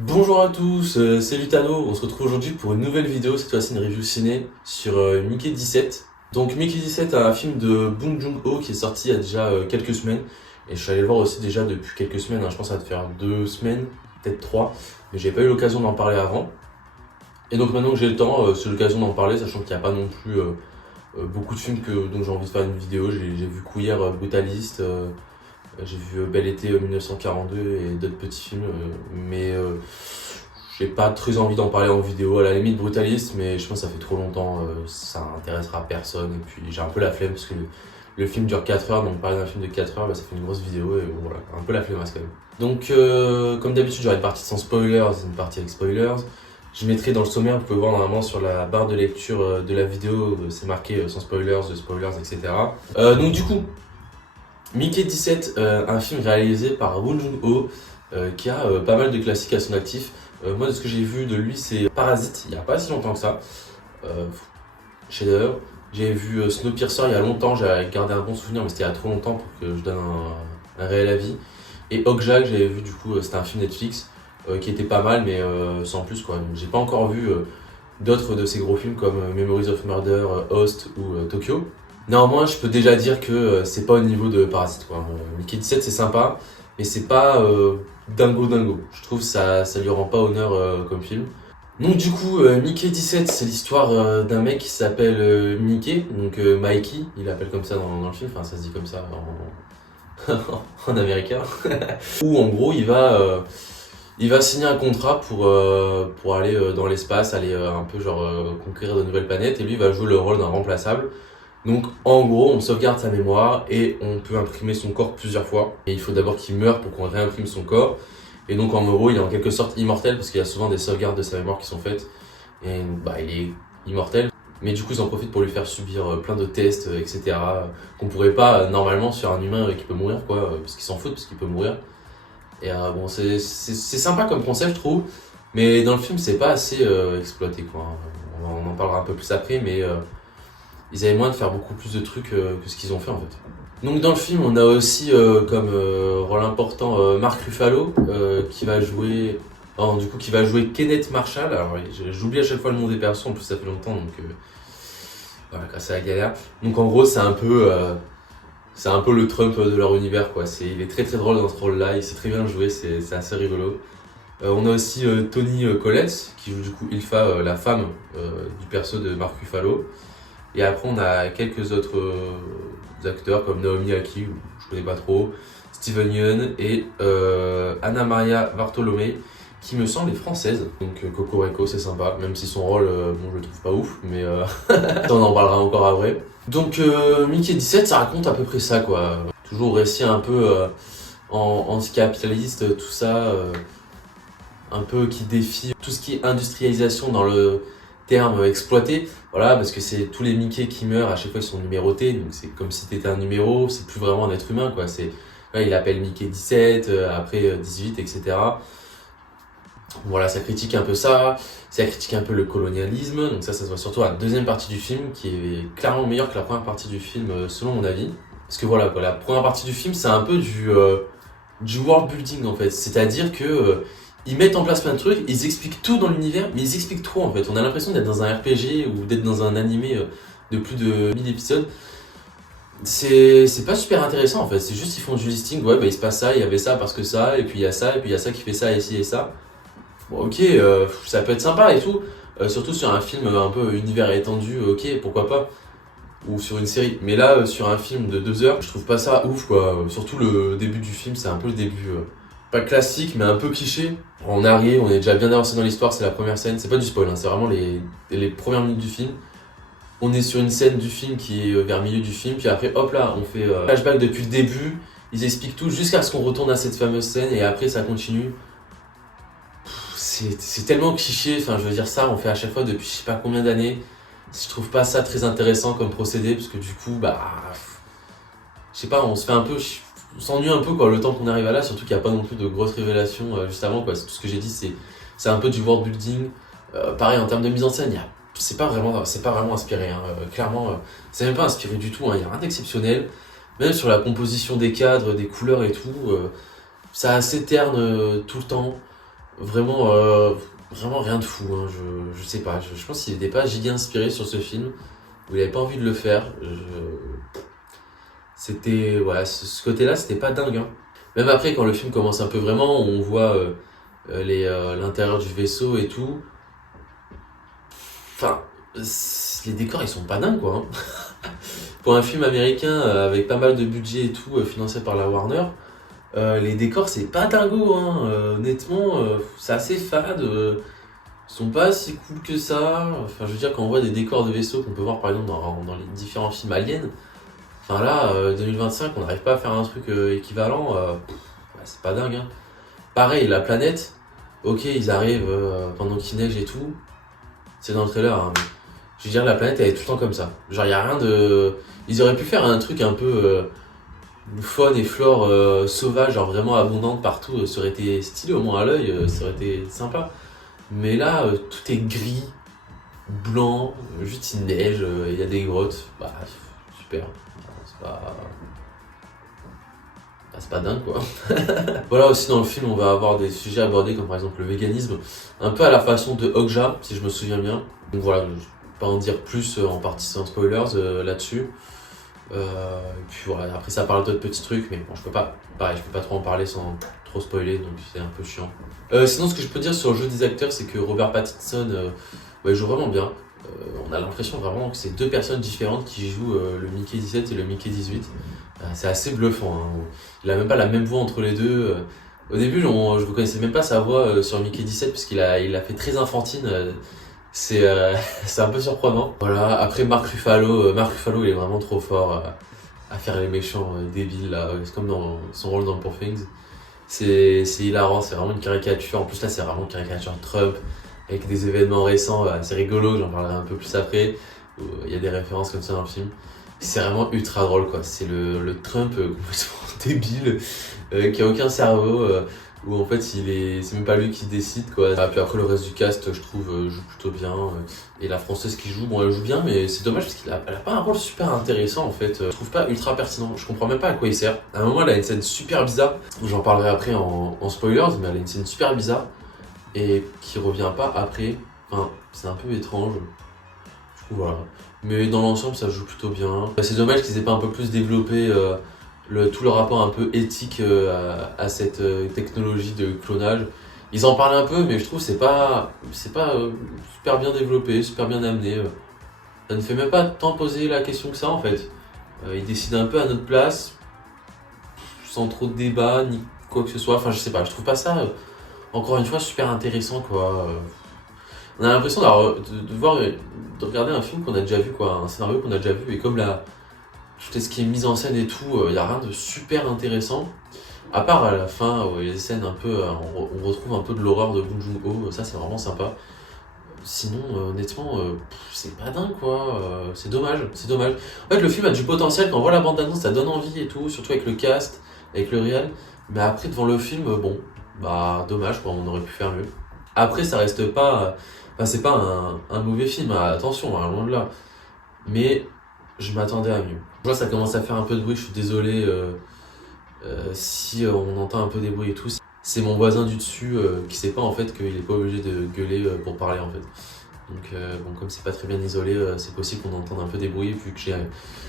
Bonjour à tous, c'est Lutano. On se retrouve aujourd'hui pour une nouvelle vidéo, cette fois-ci une review ciné sur Mickey 17. Donc Mickey 17 a un film de Bong Joon-ho qui est sorti il y a déjà quelques semaines. Et je suis allé le voir aussi déjà depuis quelques semaines, hein. Je pense que ça va te faire 2 semaines, peut-être 3. Mais j'ai pas eu l'occasion d'en parler avant. Et donc maintenant que j'ai le temps, c'est l'occasion d'en parler, sachant qu'il n'y a pas non plus beaucoup de films dont j'ai envie de faire une vidéo. J'ai vu qu'hier Brutalist, j'ai vu Bel été 1942 et d'autres petits films, mais j'ai pas très envie d'en parler en vidéo. À la limite Brutalist, mais je pense que ça fait trop longtemps, ça intéressera personne. Et puis j'ai un peu la flemme parce que le film dure 4 heures, donc parler d'un film de 4 heures, bah, ça fait une grosse vidéo et bon, voilà, un peu la flemme quand même. Donc comme d'habitude, j'aurai une partie sans spoilers, une partie avec spoilers. Je mettrai dans le sommaire, vous pouvez voir normalement sur la barre de lecture de la vidéo, c'est marqué sans spoilers, de spoilers, etc. Donc du coup, Mickey 17, un film réalisé par Bong Joon-ho, qui a pas mal de classiques à son actif. Moi, de ce que j'ai vu de lui, c'est Parasite, il n'y a pas si longtemps que ça. Euh, Chef-d'œuvre. J'ai vu Snowpiercer il y a longtemps, j'avais gardé un bon souvenir, mais c'était il y a trop longtemps pour que je donne un réel avis. Et Okja, j'avais vu du coup, c'était un film Netflix qui était pas mal, mais sans plus quoi. Donc, j'ai pas encore vu d'autres de ces gros films comme Memories of Murder, Host ou Tokyo. Néanmoins, je peux déjà dire que c'est pas au niveau de Parasite, quoi. Mickey 17, c'est sympa, mais c'est pas dingo dingo. Je trouve que ça lui rend pas honneur comme film. Donc du coup, Mickey 17, c'est l'histoire d'un mec qui s'appelle Mickey, donc Mikey, il l'appelle comme ça dans le film, enfin ça se dit comme ça en américain. Où en gros, il va signer un contrat pour aller dans l'espace, aller un peu genre conquérir de nouvelles planètes, et lui il va jouer le rôle d'un remplaçable. Donc en gros, on sauvegarde sa mémoire et on peut imprimer son corps plusieurs fois. Et il faut d'abord qu'il meure pour qu'on réimprime son corps. Et donc en gros, il est en quelque sorte immortel parce qu'il y a souvent des sauvegardes de sa mémoire qui sont faites. Et bah, il est immortel. Mais du coup, ils en profitent pour lui faire subir plein de tests, etc. Qu'on pourrait pas normalement sur un humain qui peut mourir, quoi, parce qu'ils s'en foutent, parce qu'il peut mourir. Et bon, c'est sympa comme concept, je trouve. Mais dans le film, c'est pas assez exploité, quoi. On en parlera un peu plus après, mais ils avaient moyen de faire beaucoup plus de trucs que ce qu'ils ont fait en fait. Donc dans le film, on a aussi comme rôle important Mark Ruffalo qui va jouer, du coup qui va jouer Kenneth Marshall. Alors j'oublie à chaque fois le nom des persos, en plus ça fait longtemps donc voilà, c'est la galère. Donc en gros c'est un peu le Trump de leur univers quoi. Il est très très drôle dans ce rôle-là, il sait très bien le jouer, c'est assez rigolo. On a aussi Toni Collette qui joue du coup Ilfa, la femme du perso de Mark Ruffalo. Et après, on a quelques autres acteurs comme Naomi Aki, je connais pas trop, Steven Yeun et Anna Maria Bartolomé, qui me semble est française. Donc Cocorico, c'est sympa, même si son rôle, bon, je le trouve pas ouf, mais on en parlera encore après. Donc Mickey 17, ça raconte à peu près ça, quoi. Toujours récit un peu anticapitaliste, tout ça, un peu qui défie tout ce qui est industrialisation dans le terme exploité. Voilà, parce que c'est tous les Mickey qui meurent, à chaque fois ils sont numérotés, donc c'est comme si t'étais un numéro, c'est plus vraiment un être humain, quoi. Ouais, il appelle Mickey 17, après 18, etc. Voilà, ça critique un peu ça critique un peu le colonialisme, donc ça se voit surtout à la deuxième partie du film, qui est clairement meilleure que la première partie du film, selon mon avis. Parce que voilà, quoi, la première partie du film, c'est un peu du world building en fait, c'est-à-dire que ils mettent en place plein de trucs, ils expliquent tout dans l'univers, mais ils expliquent trop en fait. On a l'impression d'être dans un RPG ou d'être dans un animé de plus de 1000 épisodes. C'est pas super intéressant en fait, c'est juste ils font du listing, ouais bah il se passe ça, il y avait ça parce que ça, et puis il y a ça, et puis il y a ça qui fait ça, ici et ça. Bon ok, ça peut être sympa et tout, surtout sur un film un peu univers étendu, ok pourquoi pas, ou sur une série. Mais là, sur un film de 2 heures, je trouve pas ça ouf quoi. Surtout le début du film, c'est un peu le début, pas classique, mais un peu cliché. On arrive, on est déjà bien avancé dans l'histoire, c'est la première scène, c'est pas du spoil, hein, c'est vraiment les premières minutes du film. On est sur une scène du film qui est vers le milieu du film, puis après hop là, on fait flashback depuis le début, ils expliquent tout jusqu'à ce qu'on retourne à cette fameuse scène et après ça continue. C'est tellement cliché, enfin je veux dire ça, on fait à chaque fois depuis je sais pas combien d'années. Je trouve pas ça très intéressant comme procédé parce que du coup, bah, je sais pas, on se fait un peu, on s'ennuie un peu quoi, le temps qu'on arrive à là, surtout qu'il n'y a pas non plus de grosses révélations juste avant quoi. Tout ce que j'ai dit, c'est un peu du world building. Pareil en termes de mise en scène, c'est pas vraiment inspiré, hein. Clairement, c'est même pas inspiré du tout, hein. Il y a rien d'exceptionnel. Même sur la composition des cadres, des couleurs et tout, ça assez terne tout le temps. Vraiment, vraiment rien de fou, hein. Je sais pas, je pense qu'il était pas giga inspiré sur ce film, ou il avait pas envie de le faire. C'était, ouais, ce côté-là, c'était pas dingue, hein. Même après, quand le film commence un peu vraiment, on voit l'intérieur du vaisseau et tout. Enfin, les décors, ils sont pas dingues, quoi, hein. Pour un film américain avec pas mal de budget et tout, financé par la Warner, les décors, c'est pas dingo, hein. Honnêtement, c'est assez fade. Ils sont pas si cool que ça. Enfin, je veux dire, quand on voit des décors de vaisseaux qu'on peut voir par exemple dans les différents films aliens, enfin là, 2025, on n'arrive pas à faire un truc équivalent. Ouais, c'est pas dingue, hein. Pareil, la planète, ok, ils arrivent pendant qu'il neige et tout. C'est dans le trailer, hein, mais je veux dire, la planète, elle est tout le temps comme ça. Genre, y a rien de. Ils auraient pu faire un truc un peu faune et flore sauvage, genre vraiment abondante partout. Ça aurait été stylé, au moins à l'œil, ça aurait été sympa. Mais là, tout est gris, blanc, juste il neige, il y a des grottes. Bah, super. C'est pas dingue quoi. Voilà, aussi dans le film, on va avoir des sujets abordés comme par exemple le véganisme, un peu à la façon de Okja, si je me souviens bien. Donc voilà, je vais pas en dire plus en partie sans spoilers là-dessus. Et puis voilà, après ça parle d'autres petits trucs, mais bon, je peux pas trop en parler sans trop spoiler, donc c'est un peu chiant. Sinon, ce que je peux dire sur le jeu des acteurs, c'est que Robert Pattinson ouais, joue vraiment bien. On a l'impression vraiment que c'est deux personnes différentes qui jouent le Mickey 17 et le Mickey 18. C'est assez bluffant, hein. Il a même pas la même voix entre les deux. Au début, je ne reconnaissais même pas sa voix sur Mickey 17 parce qu'il a fait très enfantine. C'est c'est un peu surprenant. Voilà, après Mark Ruffalo il est vraiment trop fort à faire les méchants débiles là. C'est comme dans son rôle dans Poor Things. C'est hilarant, c'est vraiment une caricature. En plus là c'est vraiment une caricature de Trump avec des événements récents, c'est rigolo, j'en parlerai un peu plus après. Il y a des références comme ça dans le film. C'est vraiment ultra drôle quoi. C'est le Trump complètement débile qui a aucun cerveau. Où en fait c'est même pas lui qui décide quoi. Ah, puis après le reste du cast je trouve joue plutôt bien. Et la française qui joue, bon elle joue bien mais c'est dommage parce elle a pas un rôle super intéressant en fait. Je trouve pas ultra pertinent, je comprends même pas à quoi il sert. À un moment elle a une scène super bizarre, où j'en parlerai après en spoilers, mais elle a une scène super bizarre et qui revient pas après. Enfin c'est un peu étrange. Du coup voilà. Mais dans l'ensemble ça joue plutôt bien. C'est dommage qu'ils aient pas un peu plus développé tout le rapport un peu éthique à cette technologie de clonage. Ils en parlent un peu, mais je trouve que c'est pas super bien développé, super bien amené. Ça ne fait même pas tant poser la question que ça en fait. Ils décident un peu à notre place, sans trop de débat ni quoi que ce soit. Enfin, je sais pas, je trouve pas ça, encore une fois, super intéressant quoi. On a l'impression de regarder un film qu'on a déjà vu quoi, un scénario qu'on a déjà vu, et comme tout ce qui est mise en scène et tout, il n'y a rien de super intéressant. À part à la fin, où il y a des scènes un peu, on retrouve un peu de l'horreur de Bong Joon-ho, ça c'est vraiment sympa. Sinon, honnêtement, c'est pas dingue quoi, c'est dommage, c'est dommage. En fait, le film a du potentiel, quand on voit la bande-annonce, ça donne envie et tout, surtout avec le cast, avec le réal. Mais après, devant le film, bon, bah dommage quoi, on aurait pu faire mieux. Après, ça reste pas, enfin, c'est pas un mauvais film, hein, attention, hein, loin de là. Mais je m'attendais à mieux. Je vois, ça commence à faire un peu de bruit, je suis désolé si on entend un peu des bruits et tout. C'est mon voisin du dessus qui sait pas en fait qu'il est pas obligé de gueuler pour parler en fait. Donc bon, comme c'est pas très bien isolé, c'est possible qu'on entende un peu des bruits vu que je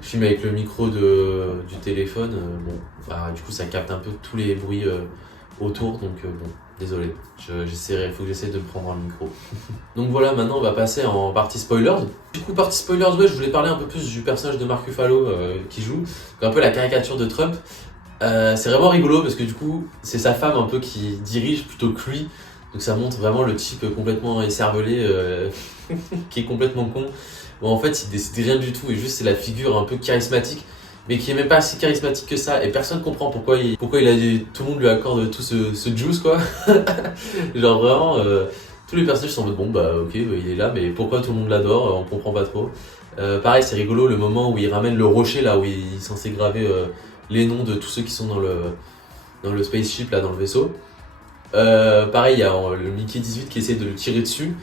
filme avec le micro du téléphone. Bon, bah, du coup ça capte un peu tous les bruits autour, donc bon, désolé. Il faut que j'essaie de me prendre un micro. Donc voilà, maintenant on va passer en partie spoilers. Du coup, partie spoilers, ouais, je voulais parler un peu plus du personnage de Mark Ruffalo qui joue, un peu la caricature de Trump. C'est vraiment rigolo parce que du coup, c'est sa femme un peu qui dirige plutôt que lui. Donc ça montre vraiment le type complètement écervelé qui est complètement con. Bon, en fait, il décide rien du tout et juste c'est la figure un peu charismatique, mais qui est même pas si charismatique que ça. Et personne comprend pourquoi il a tout le monde lui accorde tout ce juice quoi. Genre vraiment, tous les personnages sont en mode bon bah ok, il est là, mais pourquoi tout le monde l'adore, on comprend pas trop. Pareil, c'est rigolo le moment où il ramène le rocher là où il est censé graver les noms de tous ceux qui sont dans le spaceship là, dans le vaisseau. Pareil, il y a le Mickey 18 qui essaie de le tirer dessus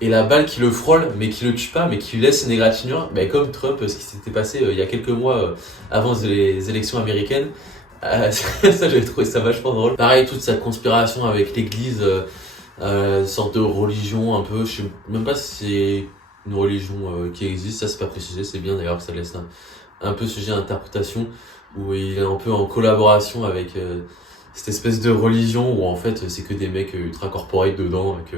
et la balle qui le frôle mais qui le tue pas, mais qui lui laisse une égratignure, bah, comme Trump, ce qui s'était passé il y a quelques mois avant les élections américaines. Ça j'avais trouvé ça vachement drôle. Pareil, toute sa conspiration avec l'église, Une sorte de religion un peu, je sais même pas si c'est une religion qui existe, ça c'est pas précisé, c'est bien d'ailleurs que ça laisse un peu sujet à interprétation, où il est un peu en collaboration avec cette espèce de religion où en fait c'est que des mecs ultra corporate dedans, et que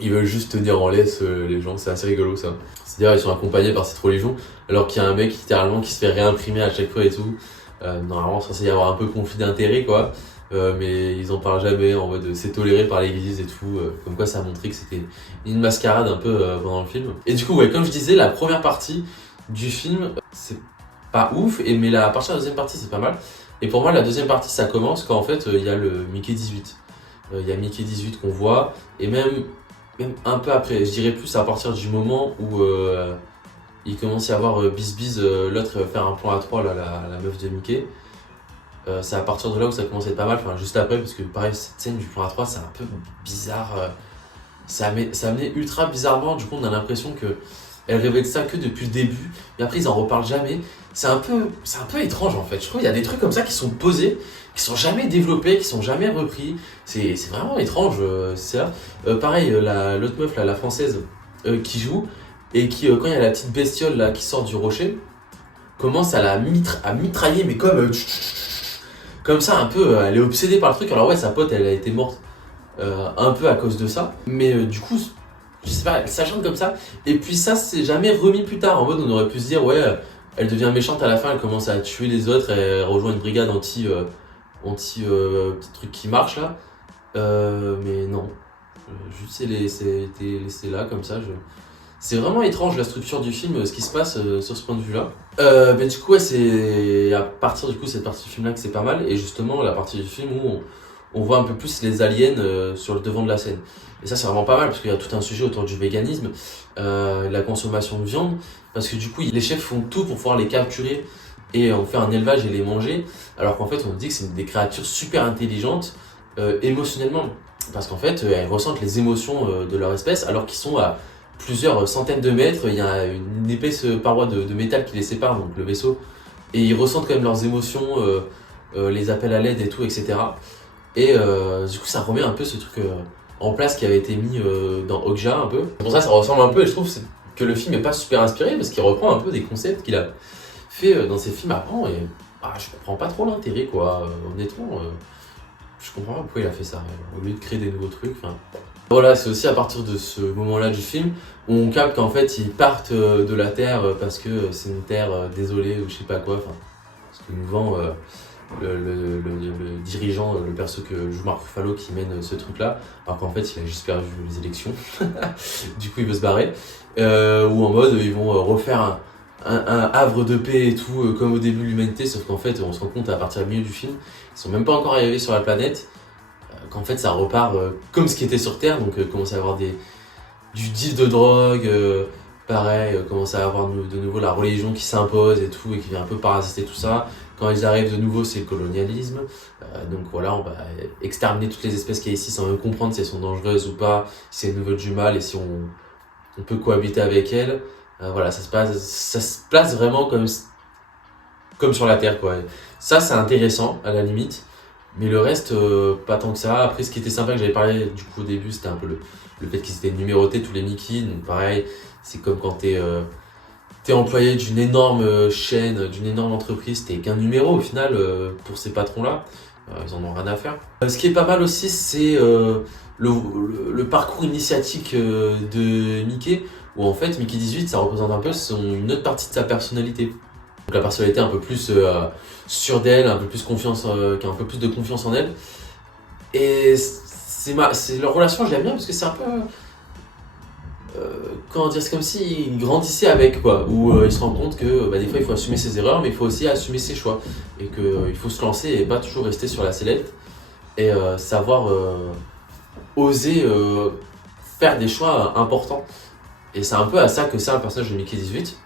ils veulent juste tenir en laisse les gens, c'est assez rigolo ça. C'est-à-dire ils sont accompagnés par cette religion, alors qu'il y a un mec littéralement qui se fait réimprimer à chaque fois et tout. Normalement censé y avoir un peu conflit d'intérêt quoi, mais ils en parlent jamais, en mode c'est toléré par l'église et tout, comme quoi ça a montré que c'était une mascarade un peu pendant le film. Et du coup ouais, comme je disais, la première partie du film c'est pas ouf, mais la partie de la deuxième partie c'est pas mal. Et pour moi la deuxième partie ça commence quand en fait il y a le Mickey 18. Il y a Mickey 18 qu'on voit, et même un peu après, je dirais plus à partir du moment où il commence à y avoir Biz, l'autre faire un plan à 3 là, la meuf de Mickey. C'est à partir de là où ça commence à être pas mal, enfin juste après, parce que pareil, cette scène du plan à 3 c'est un peu bizarre. Ça amené ultra bizarrement, du coup on a l'impression que elle révèle ça que depuis le début, mais après ils en reparlent jamais. C'est un peu étrange en fait. Je trouve qu'il y a des trucs comme ça qui sont posés, qui sont jamais développés, qui sont jamais repris. C'est vraiment étrange. C'est là. Pareil, l'autre meuf là, la française, qui joue, et qui quand il y a la petite bestiole là qui sort du rocher, commence à mitrailler, mais comme ça un peu. Elle est obsédée par le truc. Alors ouais, sa pote elle a été morte un peu à cause de ça, mais du coup je sais pas, elle s'acharne comme ça, et puis ça c'est jamais remis plus tard, en mode on aurait pu se dire ouais, elle devient méchante à la fin, elle commence à tuer les autres, elle rejoint une brigade anti petit truc qui marche là, mais non, juste c'est été laissé là comme ça. C'est vraiment étrange la structure du film, ce qui se passe sur ce point de vue là. Mais du coup ouais, c'est à partir du coup cette partie du film là que c'est pas mal, et justement la partie du film où on voit un peu plus les aliens sur le devant de la scène. Et ça c'est vraiment pas mal parce qu'il y a tout un sujet autour du véganisme, la consommation de viande, parce que du coup les chefs font tout pour pouvoir les capturer et en faire un élevage et les manger, alors qu'en fait on dit que c'est des créatures super intelligentes émotionnellement, parce qu'en fait elles ressentent les émotions de leur espèce alors qu'ils sont à plusieurs centaines de mètres, il y a une épaisse paroi de métal qui les sépare, donc le vaisseau, et ils ressentent quand même leurs émotions, les appels à l'aide et tout, etc. Et du coup, ça remet un peu ce truc en place qui avait été mis dans Okja un peu. Pour ça ressemble un peu, et je trouve que le film est pas super inspiré parce qu'il reprend un peu des concepts qu'il a fait dans ses films avant, et je comprends pas trop l'intérêt quoi. Honnêtement, je comprends pas pourquoi il a fait ça au lieu de créer des nouveaux trucs. Voilà, c'est aussi à partir de ce moment-là du film où on capte qu'en fait ils partent de la Terre parce que c'est une Terre désolée ou je sais pas quoi. Ce que nous vend le dirigeant, le perso que joue Marc Ruffalo qui mène ce truc là, alors qu'en fait il a juste perdu les élections. Du coup il veut se barrer, ou en mode ils vont refaire un havre de paix et tout comme au début de l'humanité, sauf qu'en fait on se rend compte à partir du milieu du film ils sont même pas encore arrivés sur la planète, qu'en fait ça repart comme ce qui était sur Terre, donc commence à y avoir du deal de drogue, pareil, commence à y avoir de nouveau la religion qui s'impose et tout, et qui vient un peu parasiter tout ça. Quand ils arrivent de nouveau, c'est le colonialisme. Donc voilà, on va exterminer toutes les espèces qu'il y a ici sans même comprendre si elles sont dangereuses ou pas, si elles nous veulent du mal et si on peut cohabiter avec elles. Voilà, ça se place vraiment comme sur la Terre, quoi. Ça, c'est intéressant, à la limite. Mais le reste, pas tant que ça. Après, ce qui était sympa que j'avais parlé du coup au début, c'était un peu le fait qu'ils étaient numérotés, tous les Mickey. Donc pareil, c'est comme quand t'es employé d'une énorme chaîne, d'une énorme entreprise, t'es qu'un numéro au final pour ces patrons-là. Ils en ont rien à faire. Ce qui est pas mal aussi, c'est le parcours initiatique de Mickey, où en fait Mickey 18, ça représente un peu une autre partie de sa personnalité. Donc la personnalité un peu plus sûre d'elle, un peu plus confiance, qui a un peu plus de confiance en elle. Et c'est leur relation, je l'aime bien parce que c'est un peu comment dire, c'est comme s'ils grandissaient avec quoi, où ils se rendent compte que des fois il faut assumer ses erreurs, mais il faut aussi assumer ses choix, et qu'il faut se lancer et pas toujours rester sur la sellette, et savoir oser faire des choix importants. Et c'est un peu à ça que sert le personnage de Mickey 18.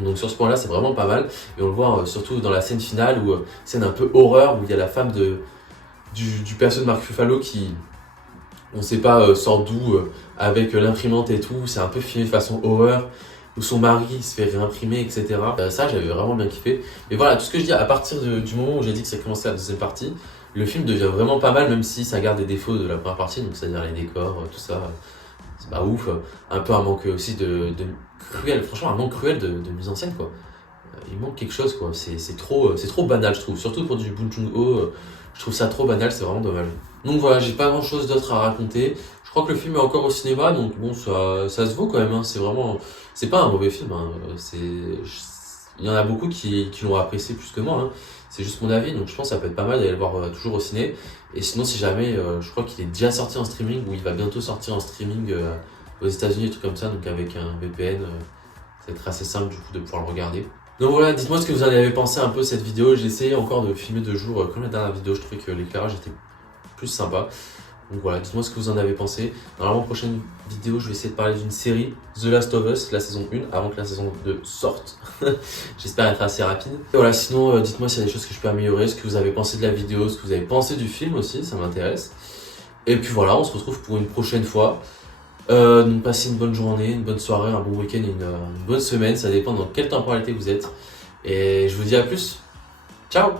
Donc sur ce point là c'est vraiment pas mal, et on le voit surtout dans la scène finale, où scène un peu horreur, où il y a la femme du perso de Marc Ruffalo qui, on sait pas sort d'où, avec l'imprimante et tout, c'est un peu filmé façon horreur, où son mari se fait réimprimer, etc. Ça j'avais vraiment bien kiffé. Mais voilà, tout ce que je dis à partir du moment où j'ai dit que ça commençait la deuxième partie, le film devient vraiment pas mal, même si ça garde des défauts de la première partie, donc c'est-à-dire les décors, tout ça, c'est pas ouf. Un peu un manque aussi de cruel, franchement un manque cruel de mise en scène quoi. Il manque quelque chose quoi, c'est trop banal je trouve, surtout pour du Bong Joon-ho, je trouve ça trop banal, c'est vraiment dommage. Donc voilà, j'ai pas grand chose d'autre à raconter. Je crois que le film est encore au cinéma, donc bon, ça se vaut quand même, hein. C'est vraiment, c'est pas un mauvais film, hein. Il y en a beaucoup qui l'ont apprécié plus que moi, hein. C'est juste mon avis, donc je pense que ça peut être pas mal d'aller le voir toujours au ciné. Et sinon, si jamais, je crois qu'il est déjà sorti en streaming, ou il va bientôt sortir en streaming aux États-Unis, des trucs comme ça, donc avec un VPN, ça va être assez simple du coup de pouvoir le regarder. Donc voilà, dites-moi ce que vous en avez pensé un peu cette vidéo. J'ai essayé encore de filmer de jour comme la dernière vidéo, je trouvais que l'éclairage était plus sympa. Donc voilà, dites-moi ce que vous en avez pensé. Normalement, prochaine vidéo, je vais essayer de parler d'une série, The Last of Us, la saison 1, avant que la saison 2 sorte. J'espère être assez rapide. Et voilà, sinon, dites-moi s'il y a des choses que je peux améliorer, ce que vous avez pensé de la vidéo, ce que vous avez pensé du film aussi, ça m'intéresse. Et puis voilà, on se retrouve pour une prochaine fois. Donc passez une bonne journée, une bonne soirée, un bon week-end et une bonne semaine. Ça dépend dans quelle temporalité vous êtes. Et je vous dis à plus. Ciao!